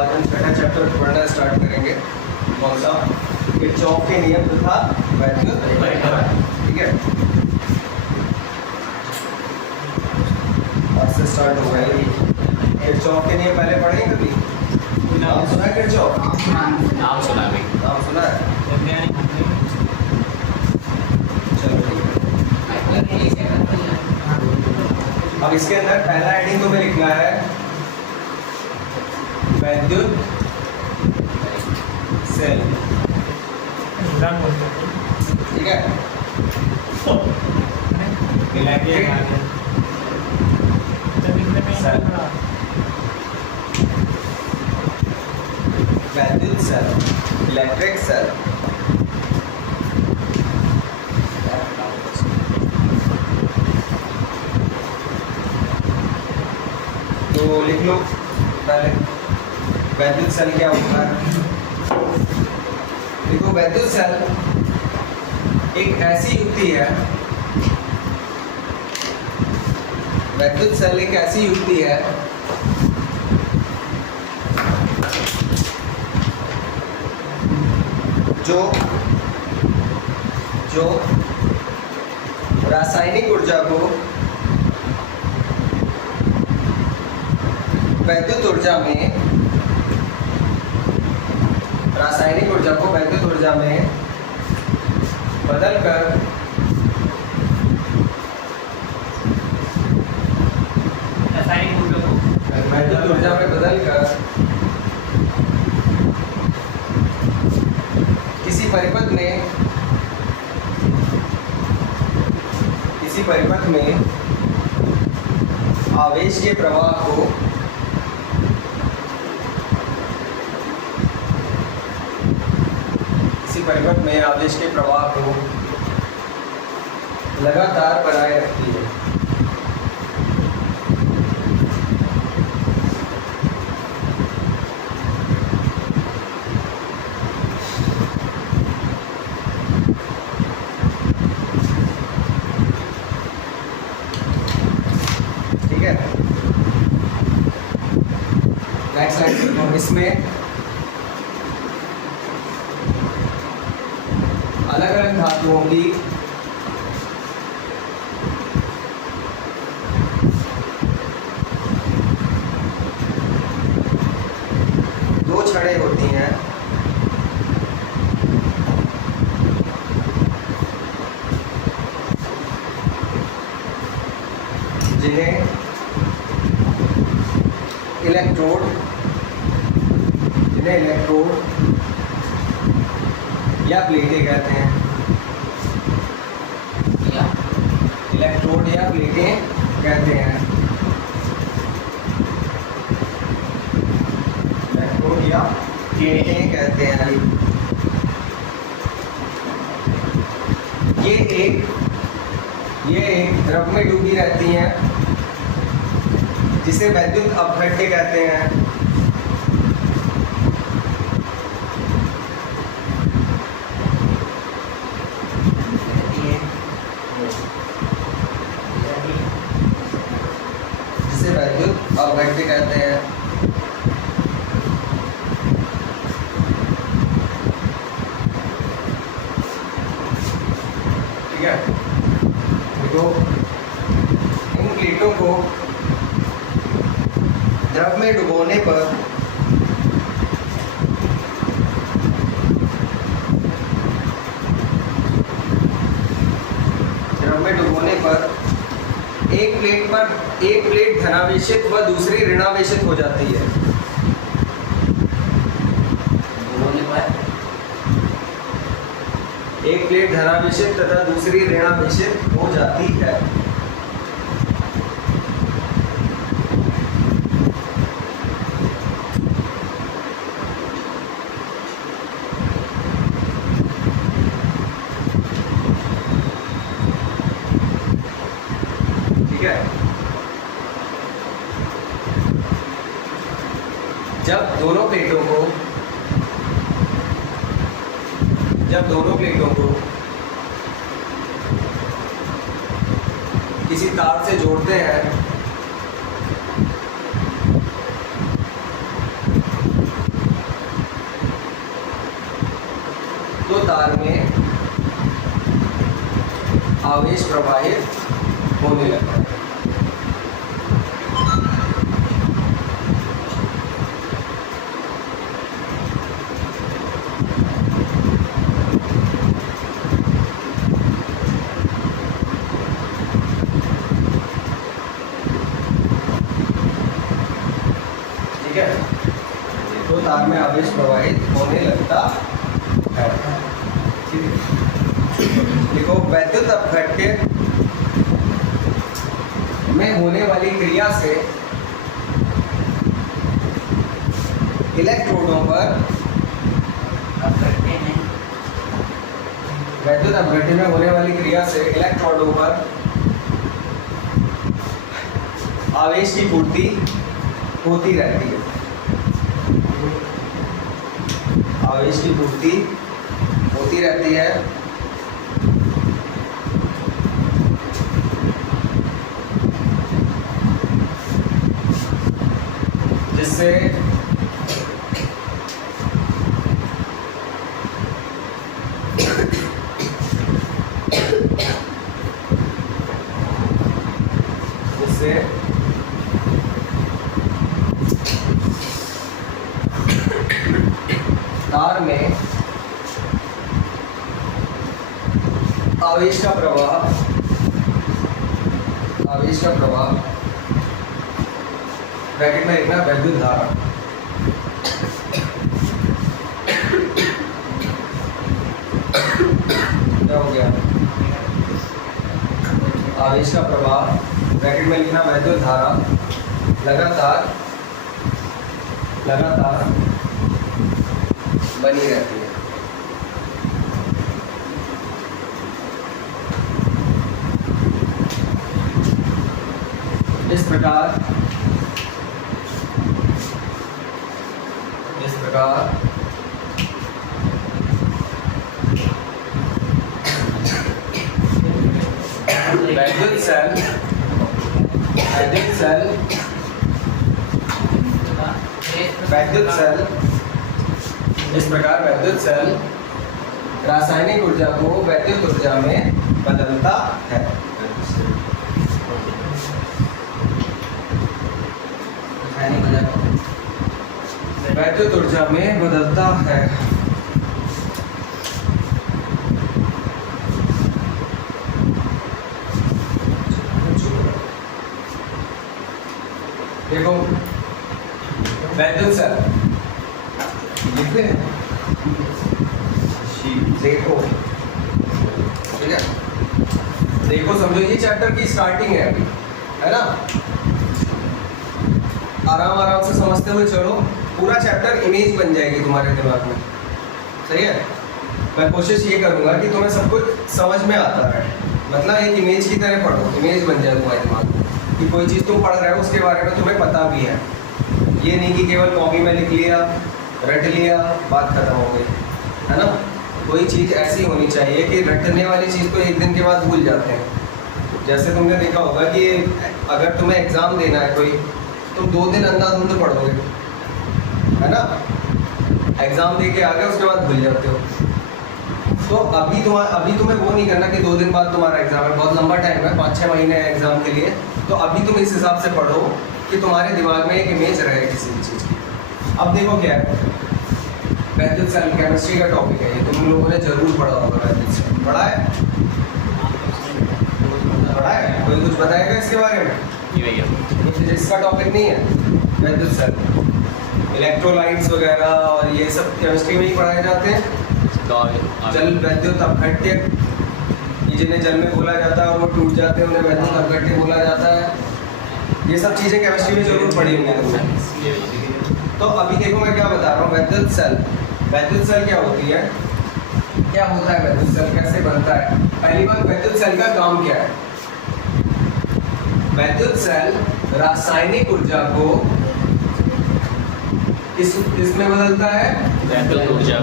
आज हम छठा चैप्टर पढ़ना स्टार्ट करेंगे। कौन सा? किरचॉफ के नियम तथा वैद्युत प्रवाह। ठीक है, आज से स्टार्ट हो गया। किरचॉफ के नियम पहले पढ़े कभी? नाम सुना है किरचॉफ? नाम सुना है। नाम सुना है? चलो ठीक है। अब इसके अंदर पहला हेडिंग तुम्हें लिखना है वैद्युत सेल। ठीक है, वैद्युत सेल, इलेक्ट्रिक सेल। तो लिख लो पहले वैद्युत सेल क्या होता है। देखो, वैद्युत सेल एक ऐसी युक्ति है, वैद्युत सेल एक ऐसी युक्ति है जो रासायनिक ऊर्जा को वैद्युत ऊर्जा में, रासायनिक ऊर्जा को वैद्युत ऊर्जा में बदलकर वैद्युत ऊर्जा में बदलकर किसी परिपथ में आवेश के प्रवाह को लगातार बनाए रखती है। ठीक है, नेक्स्ट लाइन। इसमें अलग अलग धातुओं की दो छड़ें होती हैं, जिन्हें इलेक्ट्रोड या प्लेटें कहते हैं। इलेक्ट्रोड या प्लेटें कहते हैं। इलेक्ट्रोड या प्लेटें कहते हैं। ये एक द्रव में डूबी रहती हैं, जिसे वैद्युत अपघट्य कहते हैं। वैद्युत अपघट्य कहते हैं। ठीक है, देखो, इन प्लेटों को द्रव में डुबोने पर एक प्लेट धनावेशित व दूसरी ऋणावेशित हो जाती है। एक प्लेट धनावेशित तथा दूसरी ऋणावेशित हो जाती है। ठीक है, जब दोनों प्लेटों को किसी तार से जोड़ते हैं आवेश प्रवाहित होने लगता है। ठीक है, तो तार में आवेश प्रवाहित होने लगता है। ठीक है, देखो वैद्युत अपघट्य में होने वाली क्रिया से इलेक्ट्रोडों पर वैद्युत अपघट्य में होने वाली क्रिया से इलेक्ट्रोडों पर आवेश की पूर्ति होती रहती है। आवेश की पूर्ति होती रहती है। जिससे तार में आवेश का प्रवाह ब्रैकेट में लिखना वैद्युत धारा। क्या हो गया? आवेश का प्रवाह ब्रैकेट में लिखना वैद्युत धारा लगातार बनी रहती है। इस प्रकार वैद्युत सेल रासायनिक ऊर्जा को वैद्युत ऊर्जा में बदलता है। वैद्युत ऊर्जा में बदलता है। देखो वैद्युत सेल लिखते हैं, देखो ठीक है, देखो समझो ये चैप्टर की स्टार्टिंग है अभी, है ना। आराम से समझते हुए चलो, पूरा चैप्टर इमेज बन जाएगी तुम्हारे दिमाग में। सही है, मैं कोशिश ये करूंगा कि तुम्हें सब कुछ समझ में आता रहे, मतलब एक इमेज की तरह पढ़ो, इमेज बन जाए तुम्हारे दिमाग में कि कोई चीज़ तुम पढ़ रहे हो उसके बारे में तुम्हें पता भी है। ये नहीं कि केवल कॉपी में लिख लिया, रट लिया, बात खत्म हो गई, है ना। कोई चीज़ ऐसी होनी चाहिए कि रटने वाली चीज़ को एक दिन के बाद भूल जाते हैं। जैसे तुमने देखा होगा कि अगर तुम्हें एग्ज़ाम देना है कोई, तुम 2 दिन अंधाधुंध पढ़ोगे, है ना। एग्ज़ाम दे के आ गए उसके बाद भूल जाते हो। तो अभी तुम्हें वो नहीं करना कि 2 दिन बाद तुम्हारा एग्ज़ाम है, बहुत लंबा टाइम है, 5-6 महीने है एग्ज़ाम के लिए। तो अभी तुम इस हिसाब से पढ़ो कि तुम्हारे दिमाग में एक इमेज रहे किसी भी चीज़ की। अब देखो क्या है, वैद्युत सेल केमिस्ट्री का टॉपिक है, ये तुम लोगों ने जरूर पढ़ा होगा। वैद्युत सेल पढ़ा है? कोई कुछ बताएगा इसके बारे में? ये फिजिक्स का टॉपिक नहीं है। वैद्युत सेल इलेक्ट्रोलाइट्स वगैरह और ये सब केमिस्ट्री में ही पढ़ाए जाते हैं। जल वैद्युत अपघट्य, ये जिन्हें जल में बोला जाता है और वो टूट जाते हैं उन्हें वैद्युत अपघट्य बोला जाता है। ये सब चीज़ें केमिस्ट्री में जरूर पढ़ी होंगी तुमने। तो अभी देखो मैं क्या बता रहा हूँ। वैद्युत सेल क्या होती है, क्या होता है वैद्युत सेल, कैसे बनता है? पहली बात, वैद्युत सेल का काम क्या है? वैद्युत सेल रासायनिक ऊर्जा को किसमें बदलता है? वैद्युत ऊर्जा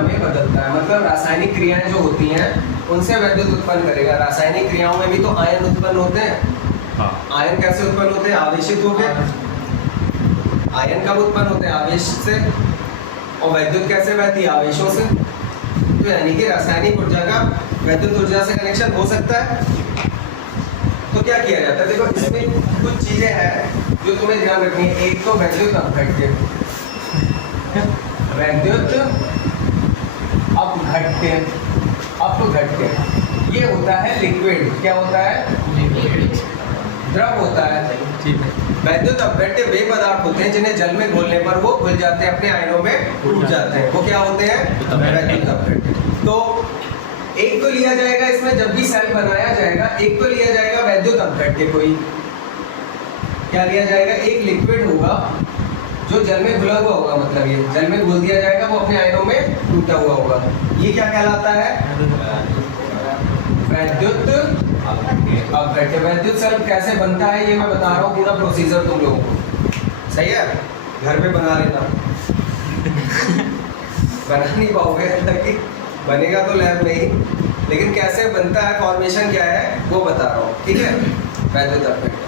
में बदलता है। मतलब रासायनिक क्रियाएं जो होती हैं उनसे वैद्युत उत्पन्न करेगा। रासायनिक क्रियाओं में भी तो आयन उत्पन्न होते हैं। आयन कैसे उत्पन्न होते हैं? आवेशित होकर। आयन कब उत्पन्न होते हैं? आवेश से। और वैद्युत कैसे बहती है? आवेशों से। तो यानी कि रासायनिक ऊर्जा का वैद्युत ऊर्जा से कनेक्शन हो सकता है। तो क्या किया जाता है, देखो इसमें कुछ चीजें हैं जो तुम्हें ध्यान रखनी है। एक तो वैद्युत अपघट्य, वैद्युत अपघट्य ये होता है लिक्विड, क्या होता है, द्रव होता है। वैद्युत अपघट्य वे पदार्थ होते हैं जिन्हें जल में घोलने पर वो घुल जाते हैं, अपने आयनों में टूट जाते हैं, वो क्या होते हैं, वैद्युत अपघट्य। तो एक तो लिया जाएगा इसमें, जब भी सेल बनाया जाएगा एक तो लिया जाएगा वैद्युत अपघट्य, कोई क्या लिया जाएगा, एक लिक्विड होगा जो जल में घुला हुआ होगा, मतलब ये जल में घोल दिया जाएगा, वो अपने आयनों में टूटा हुआ होगा। ये क्या कहलाता है, वैद्युत अपघट्य। वैद्युत सेल कैसे बनता है ये मैं बता रहा हूँ, पूरा प्रोसीजर तुम लोगों को, सही है, घर पे बना लेना। बना नहीं पाओगे, ताकि बनेगा तो लैब में ही, लेकिन कैसे बनता है, फॉर्मेशन क्या है वो बता रहा हूँ, ठीक है। वैद्युत अपघट्य,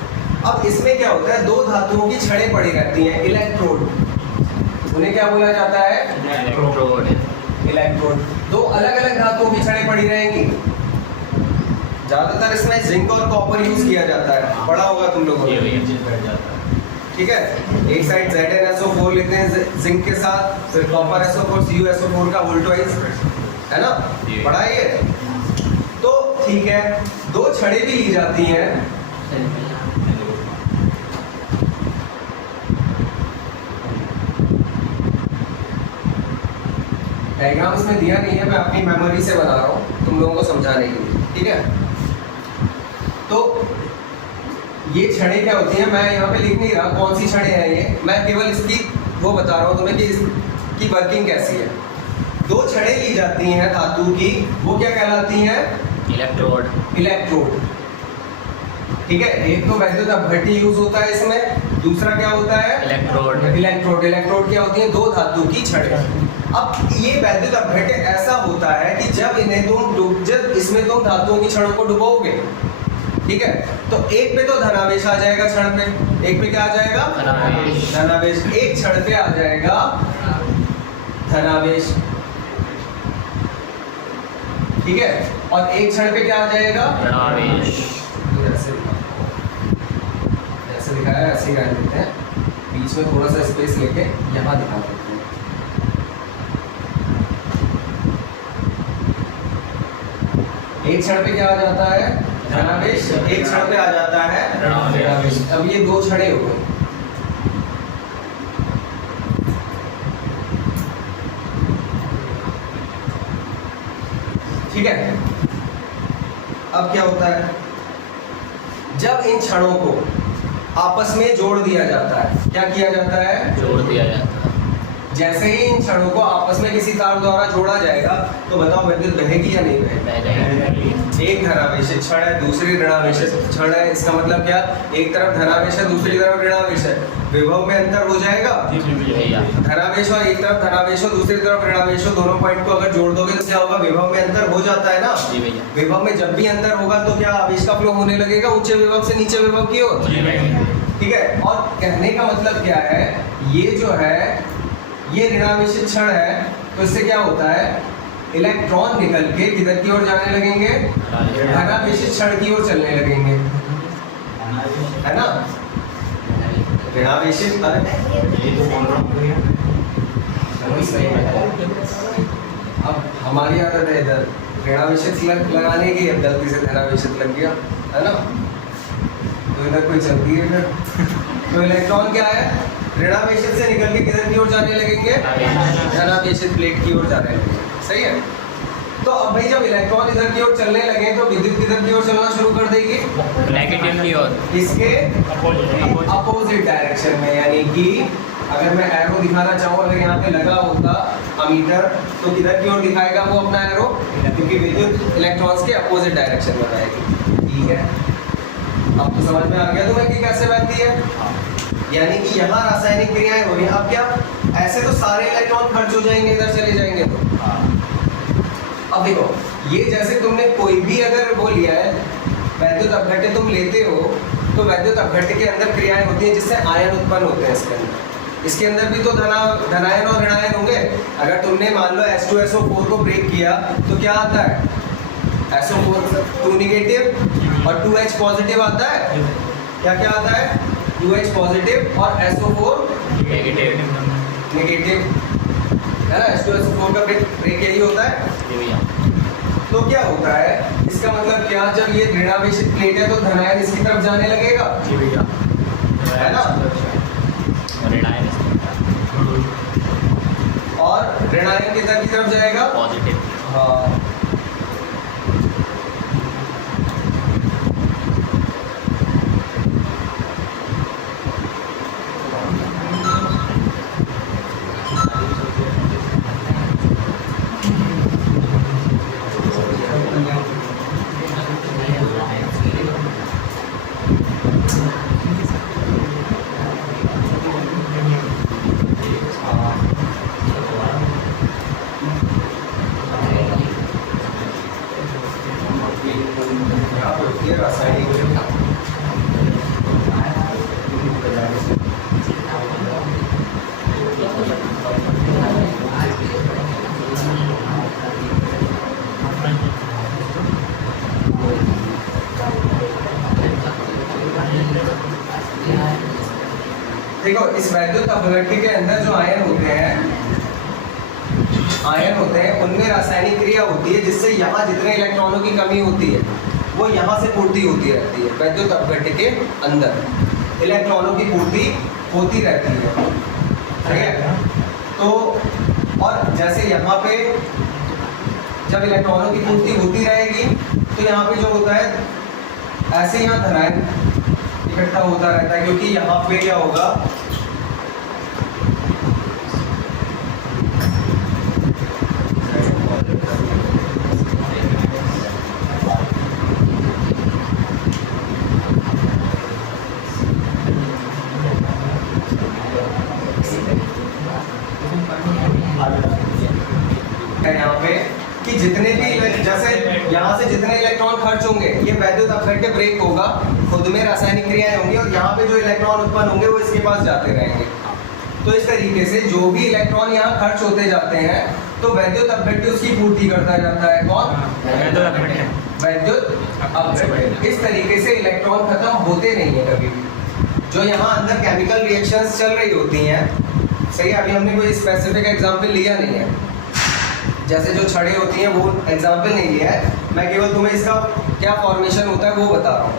अब इसमें क्या होता है, दो धातुओं की छड़ें पड़ी रहती हैं, इलेक्ट्रोड, उन्हें क्या बोला जाता है, इलेक्ट्रोड। दो अलग अलग धातुओं की छड़ें पड़ी रहेंगी, ज्यादातर इसमें जिंक और कॉपर यूज किया जाता है, पढ़ा होगा तुम लोगों ने, ठीक है। एक साइड ZnSO4 लेते हैं जिंक के साथ, फिर कॉपर SO4 CuSO4 का वोल्टवाइज, है ना, पढ़ा है ये। तो ठीक है, दो छड़ें भी ली जाती हैं, डायग्राम इसमें दिया नहीं है, मैं अपनी मेमोरी से बना रहा हूँ तुम लोगों को समझाने के लिए, ठीक है। तो ये छड़ें क्या होती हैं, मैं यहाँ पे लिख नहीं रहा कौन सी छड़ें हैं ये, मैं केवल इसकी वो बता रहा हूँ तुम्हें कि इसकी वर्किंग कैसी है। दो छड़ें ली जाती हैं धातु की, वो क्या कहलाती हैं, इलेक्ट्रोड, ठीक है। एक तो वैद्युत अपघट्य यूज होता है इसमें, दूसरा क्या होता है, इलेक्ट्रोड क्या होती है, दो धातु की छड़ें। अब ये वैद्युत अपघट्य ऐसा होता है कि जब इसमें तुम धातुओं की छड़ों को डुबोगे, ठीक है, तो एक पे तो धनावेश आ जाएगा क्षण पे, एक पे क्या आ जाएगा, धनावेश, एक क्षण पे आ जाएगा धनावेश, ठीक है, और एक क्षण पे क्या आ जाएगा, ऐसे दिखाया है, ऐसे ही रहने देते हैं, बीच में थोड़ा सा स्पेस लेके यहाँ दिखा देते हैं। एक क्षण पे क्या आ जाता है, धनावेश, एक क्षण पे आ जाता है ऋणावेश। अब ये दो छड़ें हो गई, ठीक है। अब क्या होता है, जब इन क्षणों को आपस में जोड़ दिया जाता है, क्या किया जाता है, जोड़ दिया जाता है। जैसे ही इन क्षणों को आपस में किसी तार द्वारा जोड़ा जाएगा, तो बताओ विद्युत बहेगी या नहीं बहेगी। एक धनावेशित क्षण है, दूसरी ऋणावेशित क्षण है, इसका मतलब क्या, एक तरफ धनावेश है, दूसरी तरफ ऋणावेश है, विभव में अंतर हो जाएगा। धनावेश और एक तरफ धनावेश हो, दूसरी तरफ ऋणावेश हो, दोनों पॉइंट को अगर जोड़ दोगे तो क्या होगा, विभव में अंतर हो जाता है ना। विभव में जब भी अंतर होगा तो क्या आवेश का फ्लो होने लगेगा, ऊंचे विभव से नीचे विभव की ओर, ठीक है। और कहने का मतलब क्या है, ये जो है ये ऋणावेशित क्षण है, तो इससे क्या होता है, इलेक्ट्रॉन निकल के किधर की ओर जाने लगेंगे, धनावेशित क्षण की ओर चलने लगेंगे, है ना। ऋणावेशित, अब हमारी आदत है इधर ऋणावेशित लगाने की, अब गलती से धनावेशित लग गया, है ना, तो इधर कोई चलती है फिर। तो इलेक्ट्रॉन क्या है, ऋणावेशित से निकल के किधर की ओर जाने लगेंगे, धनावेशित प्लेट की ओर जाने लगेंगे, सही है। तो अब भाई जब इलेक्ट्रॉन इधर की ओर चलने लगे तो विद्युत किधर की ओर चलना शुरू कर देगी, नेगेटिव की ओर, इसके अपोजिट डायरेक्शन में। यानी कि अगर मैं एरो दिखाना चाहूँ, अगर यहाँ पे लगा होता अमीटर, तो किधर की ओर दिखाएगा वो अपना एरो, क्योंकि विद्युत इलेक्ट्रॉन्स के अपोजिट डायरेक्शन में रहेगी, ठीक है। अब तो समझ में आ गया तुम्हें कि कैसे बनती है, यानी कि यहाँ रासायनिक क्रियाएं हो रही हैं। अब क्या, ऐसे तो सारे इलेक्ट्रॉन खर्च हो जाएंगे, इधर चले जाएंगे तो। अब देखो, ये जैसे तुमने कोई भी अगर वो लिया है वैद्युत अपघट्य तुम लेते हो, तो वैद्युत अपघट्य के अंदर क्रियाएं होती हैं जिससे आयन उत्पन्न होते हैं इसके अंदर। इसके अंदर भी तो धनायन और ऋणायन होंगे। अगर तुमने मान लो H2SO4 को ब्रेक किया तो क्या आता है, SO4 2 नेगेटिव और 2H पॉजिटिव आता है। क्या क्या आता है? 2H पॉजिटिव और SO4 नेगेटिव नेगेटिव, है ना। H2SO4 का ब्रेक यही होता है। जी भैया। तो क्या होता है इसका मतलब क्या, जब ये ऋणावेशित प्लेट है तो धनायन इसकी तरफ जाने लगेगा, जी भैया। है ना। ऋणायन और ऋणायन किधर की तरफ जाएगा? पॉजिटिव। हाँ। ये रासायनिक देखो, इस वैद्युत अपघट्य के अंदर जो आयन होते हैं उनमें रासायनिक क्रिया होती है जिससे यहाँ जितने इलेक्ट्रॉनों की कमी होती है वो यहाँ से पूर्ति होती रहती है। वैद्युत अपघट्य के अंदर इलेक्ट्रॉनों की पूर्ति होती रहती है, ठीक है। तो और जैसे यहाँ पे जब इलेक्ट्रॉनों की पूर्ति होती रहेगी तो यहाँ पे जो होता है ऐसे यहाँ धनायन इकट्ठा होता रहता है, क्योंकि यहाँ पे क्या होगा, यहाँ पे कि जितने भी जैसे यहाँ से जितने इलेक्ट्रॉन खर्च होंगे ये वैद्युत अपघट्य ब्रेक होगा, खुद में रासायनिक क्रियाएं होंगी और यहाँ पे जो इलेक्ट्रॉन उत्पन्न होंगे वो इसके पास जाते रहेंगे। तो इस तरीके से जो भी इलेक्ट्रॉन यहाँ खर्च होते जाते हैं तो वैद्युत अपघट्य उसकी पूर्ति करता जाता है। कौन? वैद्युत अपघट्य। इस तरीके से इलेक्ट्रॉन खत्म होते नहीं है कभी भी। जो यहाँ अंदर केमिकल रिएक्शंस चल रही होती हैं, सही है, अभी हमने कोई स्पेसिफिक एग्जाम्पल लिया नहीं है, जैसे जो छड़ें होती हैं वो एग्जाम्पल नहीं लिया है, मैं केवल तुम्हें इसका क्या फॉर्मेशन होता है वो बता रहा हूँ।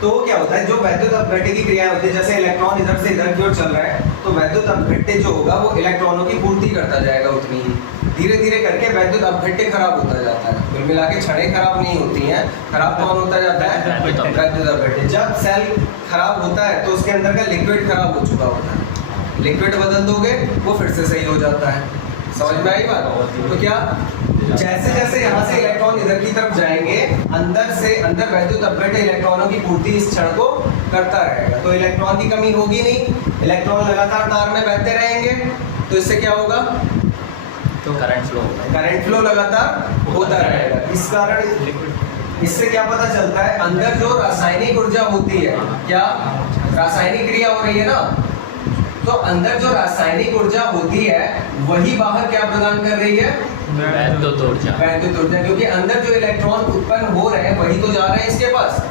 तो वो क्या होता है, जो वैद्युत अपघट्य की क्रिया होती है, जैसे इलेक्ट्रॉन इधर से इधर की ओर चल रहा है तो वैद्युत अपघट्य जो होगा वो इलेक्ट्रॉनों की पूर्ति करता जाएगा उतनी ही, धीरे धीरे करके वैद्युत अपघट्य खराब होता जाता है। कुल मिला के छड़ें खराब नहीं होती हैं, खराब कौन होता जाता है? वैद्युत अपघट्य। जब सेल खराब होता है तो उसके अंदर का लिक्विड खराब हो चुका होता है, लिक्विड बदल दोगे वो फिर से सही हो जाता है। समझ में आई बात? तो क्या जैसे जैसे यहाँ से इलेक्ट्रॉन इधर की तरफ जाएंगे अंदर से अंदर वैद्युत अपघट्य इलेक्ट्रॉनों की पूर्ति इस क्षण को करता रहेगा, तो इलेक्ट्रॉन की कमी होगी नहीं, इलेक्ट्रॉन लगातार तार में बहते रहेंगे, तो इससे क्या होगा? तो करंट फ्लो होगा, करंट फ्लो लगातार होता रहेगा। इस कारण इससे क्या पता चलता है, अंदर जो रासायनिक ऊर्जा होती है, क्या रासायनिक क्रिया हो रही है ना, तो अंदर जो रासायनिक ऊर्जा होती है वही बाहर क्या प्रदान कर रही है? वैद्युत ऊर्जा। वैद्युत ऊर्जा, क्योंकि अंदर जो इलेक्ट्रॉन उत्पन्न हो रहे हैं वही तो जा रहे हैं इसके पास,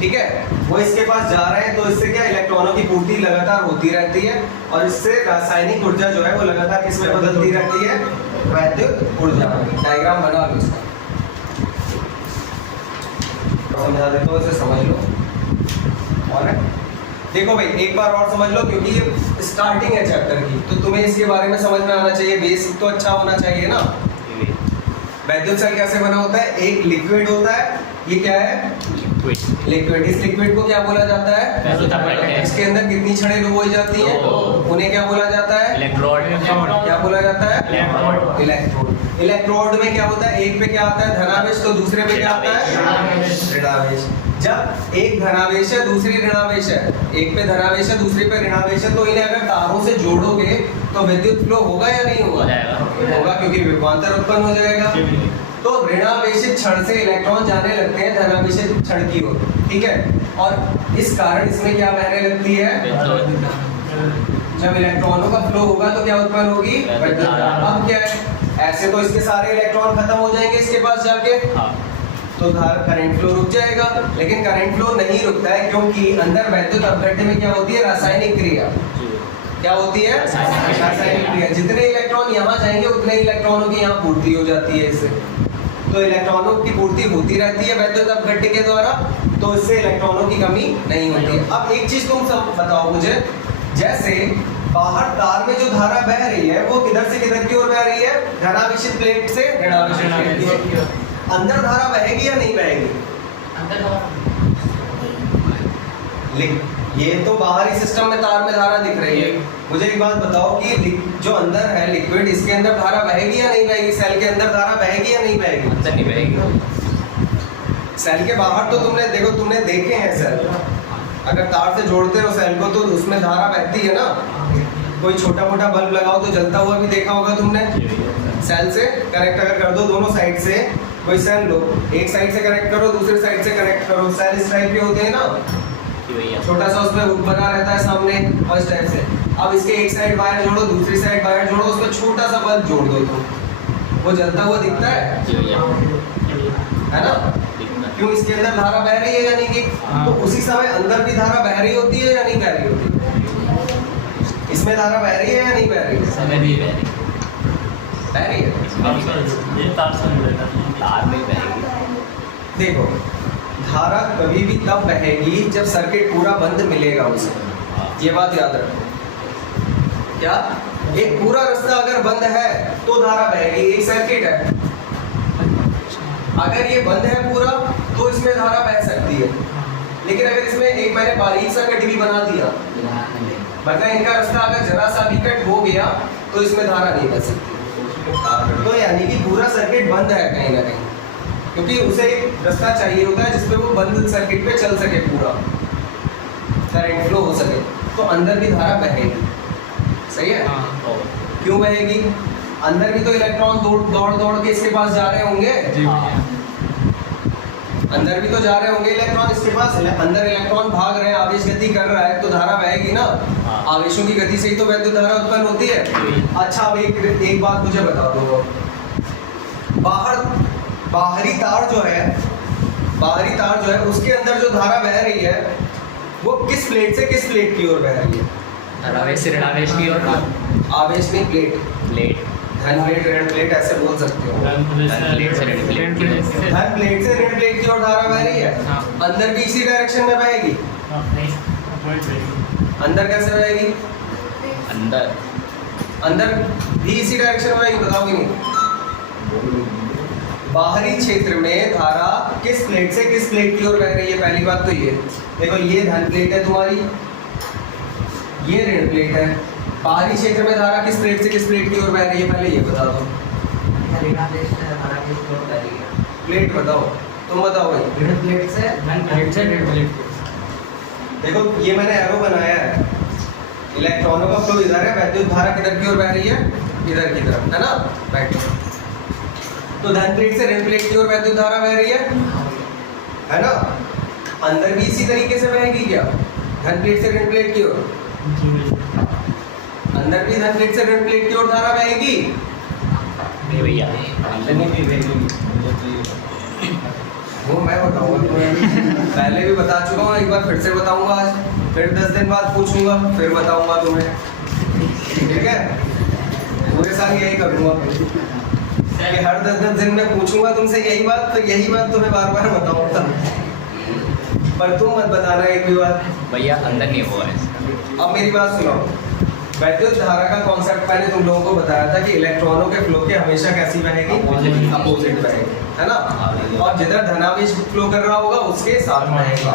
ठीक है, वो इसके पास जा रहे हैं, तो इससे क्या इलेक्ट्रॉनों की पूर्ति लगातार होती रहती है और इससे रासायनिक ऊर्जा जो है वो लगातार किसमें बदलती रहती है? वैद्युत ऊर्जा। डायग्राम बना लो इसका, समझा देता हूँ, इसे समझ लो। और देखो भाई एक बार और समझ लो, क्योंकि ये स्टार्टिंग है चैप्टर की, तो तुम्हें इसके बारे में समझ में आना चाहिए, बेस तो अच्छा होना चाहिए ना। वैद्युत सेल कैसे बना होता है? एक लिक्विड होता है, ये क्या है? लिक्विड। इस लिक्विड को क्या बोला जाता है? वैद्युत अपघट्य। इसके अंदर कितनी छड़ें डुबोई जाती हैं? उन्हें क्या बोला जाता है? इलेक्ट्रोड। क्या बोला जाता है? इलेक्ट्रोड। इलेक्ट्रोड। इलेक्ट्रोड में क्या होता है? एक पे क्या आता है? धनावेश, तो दूसरे पे क्या आता है? ऋणावेश। जब एक धनावेश है दूसरी ऋणावेश है, एक पे धनावेश है दूसरी पे ऋणावेश है, तो इन्हें अगर तारों से जोड़ोगे तो विद्युत फ्लो होगा या नहीं होगा? होगा, क्योंकि विभवांतर उत्पन्न हो जाएगा। तो ऋणावेशित क्षण से इलेक्ट्रॉन जाने लगते हैं धनावेशित क्षण की ओर, ठीक है, और इस कारण इसमें क्या बहने लगती है? जब इलेक्ट्रॉनों का फ्लो होगा तो क्या उत्पन्न होगी? विद्युत धारा। अब क्या है, ऐसे तो इसके सारे इलेक्ट्रॉन खत्म हो जाएंगे इसके पास जाके, तो करंट फ्लो रुक जाएगा। लेकिन करंट फ्लो नहीं रुकता है क्योंकि अंदर वैद्युत अपघट्य में क्या होती है, रासायनिक क्रिया। क्या होती है, रासायनिक क्रिया। जितने इलेक्ट्रॉन यहाँ जाएंगे उतने इलेक्ट्रॉनों की यहाँ पूर्ति हो जाती है इससे। तो इलेक्ट्रॉनों की पूर्ति होती रहती है वैद्युत अपघट्य के द्वारा, तो इससे इलेक्ट्रॉनों की कमी नहीं होती है। अब एक चीज तुम सब बताओ मुझे, जैसे बाहर तार में जो धारा बह रही है वो किधर से किधर की ओर बह रही है, धनावेशित प्लेट से ऋणावेशित प्लेट की ओर। अंदर धारा बहेगी या नहीं बहेगी? ये तो बाहरी सिस्टम में तार में धारा दिख रही है। मुझे एक बात बताओ कि जो अंदर है लिक्विड, इसके अंदर धारा बहेगी या नहीं बहेगी? सेल के अंदर धारा बहेगी या नहीं बहेगी? अंदर नहीं बहेगी। सेल के बाहर तो तुमने देखो, तुमने देखे हैं सेल, अगर तार से जोड़ते हो सेल को तो उसमें धारा बहती है ना। कोई छोटा मोटा बल्ब लगाओ तो जलता हुआ भी देखा होगा तुमने। सेल से कनेक्ट अगर कर दो दोनों साइड से, कोई सेल लो, एक साइड से कनेक्ट करो, दूसरे साइड से कनेक्ट करो, सेल इस टाइप के होते हैं ना, छोटा सा उसमें हुक बना रहता है सामने और इस टाइप से। अब इसके एक साइड वायर जोड़ो, दूसरी साइड वायर जोड़ो, उसमें छोटा सा बल्ब जोड़ दो तो वो जलता हुआ दिखता है ना। क्यों? इसके अंदर धारा बह रही है यानी कि, तो उसी समय अंदर भी धारा बह रही होती है या नहीं बह रही होती है? इसमें धारा बह रही है या नहीं बह रही है? समय भी बह रही बह रही है। ये तार में बहेगी। देखो, धारा कभी भी तब बहेगी जब सर्किट पूरा बंद मिलेगा उसे, ये बात याद रखो। क्या? एक पूरा रास्ता अगर बंद है तो धारा बहेगी। एक सर्किट है, अगर ये बंद है पूरा तो इसमें धारा बह सकती है। लेकिन अगर इसमें एक मैंने बारीक सा कट भी बना दिया, मतलब इनका रास्ता अगर जरा सा भी कट हो गया तो इसमें धारा नहीं बह सकती। तो यानी कि पूरा सर्किट बंद है कहीं ना कहीं, क्योंकि उसे एक रास्ता चाहिए होता है जिसपे वो बंद सर्किट पे चल सके, पूरा करंट फ्लो हो सके। तो अंदर भी धारा बहेगी। सही है? क्यों बहेगी? अंदर भी तो इलेक्ट्रॉन दौड़ दौड़ के इसके पास जा रहे होंगे। अंदर भी तो जा रहे होंगे इलेक्ट्रॉन इसके पास। अंदर इलेक्ट्रॉन भाग रहे हैं, आवेश गति कर रहा है, तो धारा बहेगी ना। आवेशों की गति से ही तो वैद्युत धारा उत्पन्न होती है। अच्छा, अब एक बात मुझे बता दो, बाहरी तार जो है उसके अंदर जो धारा बह रही है वो किस प्लेट से किस प्लेट की ओर बह रही है? धनावेश से ऋणावेश की ओर। आवेश में प्लेट, धन प्लेट ऋण प्लेट ऐसे बोल सकते हो। धन प्लेट से ऋण प्लेट की ओर। धन प्लेट से ऋण प्लेट की ओर धारा बह रही है। अंदर भी इसी डायरेक्शन में बहेगी। अंदर कैसे बहेगी? अंदर भी इसी डायरेक्शन में बहेगी। बताओ कि नहीं? बाहरी क्षेत्र में धारा किस प्लेट से किस प्लेट की ओर बह रही है? पहली बात तो ये देखो, ये धन प्लेट है तुम्हारी, ये ऋण प्लेट है। बाहरी क्षेत्र में धारा किस प्लेट से किस प्लेट की ओर बह रही है? पहले ये बता दो। प्लेट बताओ, तुम बताओ भाई। ऋण प्लेट से धन प्लेट से ऋण प्लेट। देखो, ये मैंने एरो बनाया है, इलेक्ट्रॉनों का फ्लो इधर है, वैद्युत धारा किधर की ओर बह रही है? इधर की तरफ, है ना। बैठो। तो धन प्लेट से ऋण प्लेट की ओर वैद्युत धारा बह रही है ना। अंदर भी इसी तरीके से बहेगी क्या? धन प्लेट से ऋण प्लेट की ओर। अंदर भी धन प्लेट से ऋण प्लेट की ओर धारा बहेगी। भैया वो मैं बताऊंगा तुम्हें, पहले भी बता चुका हूँ, एक बार फिर से बताऊंगा आज, फिर 10 दिन बाद पूछूंगा, फिर बताऊंगा तुम्हें। ठीक है? पूरे साल यही करूंगा कि हर 10 दिन में पूछूंगा तुमसे यही बात, तो यही बात तुम्हें बार बार बताऊंगा, पर तुम मत बताना एक भी बात। भैया अंदर नहीं हुआ है। अब मेरी बात सुनो, वैद्युत धारा का कॉन्सेप्ट मैंने तुम लोगों को बताया था कि इलेक्ट्रॉनों के फ्लो के हमेशा कैसी बहेगी? अपोजिट बहेगी, है ना। और जिधर धनावेश फ्लो कर रहा होगा उसके साथ बहेगा।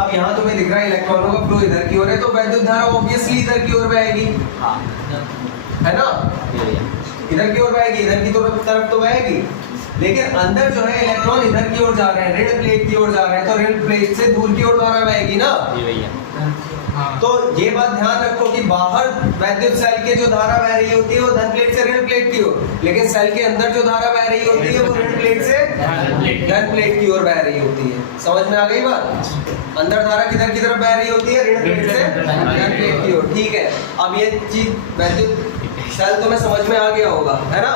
अब यहाँ तुम्हें दिख रहा है इलेक्ट्रॉनों का फ्लो इधर की ओर है, तो वैद्युत धारा ऑब्वियसली इधर की ओर बहेगी, है ना। इधर की ओर बहेगी, इधर की तरफ तो बहेगी। लेकिन अंदर जो है इलेक्ट्रॉन इधर की ओर जा रहे हैं, ऋण प्लेट की ओर जा रहे हैं, तो ऋण प्लेट से दूर की ओर धारा बहेगी ना। तो ये बात ध्यान रखो कि बाहर वैद्युत सेल के जो धारा बह रही होती है वो धन प्लेट से ऋण प्लेट की ओर, लेकिन सेल के अंदर जो धारा बह रही होती है वो ऋण प्लेट से धन प्लेट की ओर बह रही होती है। समझ में आ गई बात? अंदर धारा किधर की तरफ बह रही होती है? ऋण प्लेट से धन प्लेट की ओर। ठीक है, अब ये चीज वैद्युत सेल तुम्हें समझ में आ गया होगा, है ना।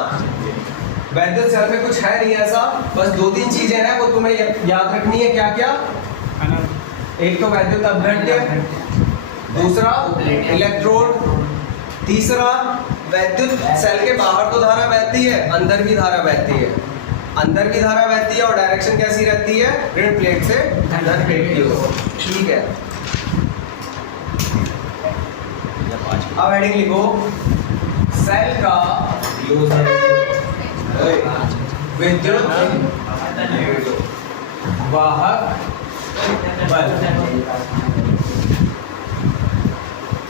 वैद्युत सेल में कुछ है नहीं ऐसा, बस 2-3 चीजें हैं वो तुम्हें याद रखनी है। क्या क्या? एक तो वैद्युत अपघट्य, दूसरा इलेक्ट्रोड, तीसरा वैद्युत सेल के बाहर तो धारा बहती है, अंदर भी धारा बहती है। अंदर भी धारा बहती है और डायरेक्शन कैसी रहती है? ऋण प्लेट से धन प्लेट की ओर। ठीक है, अब हेडिंग लिखो, सेल का विद्युत वाहक बल।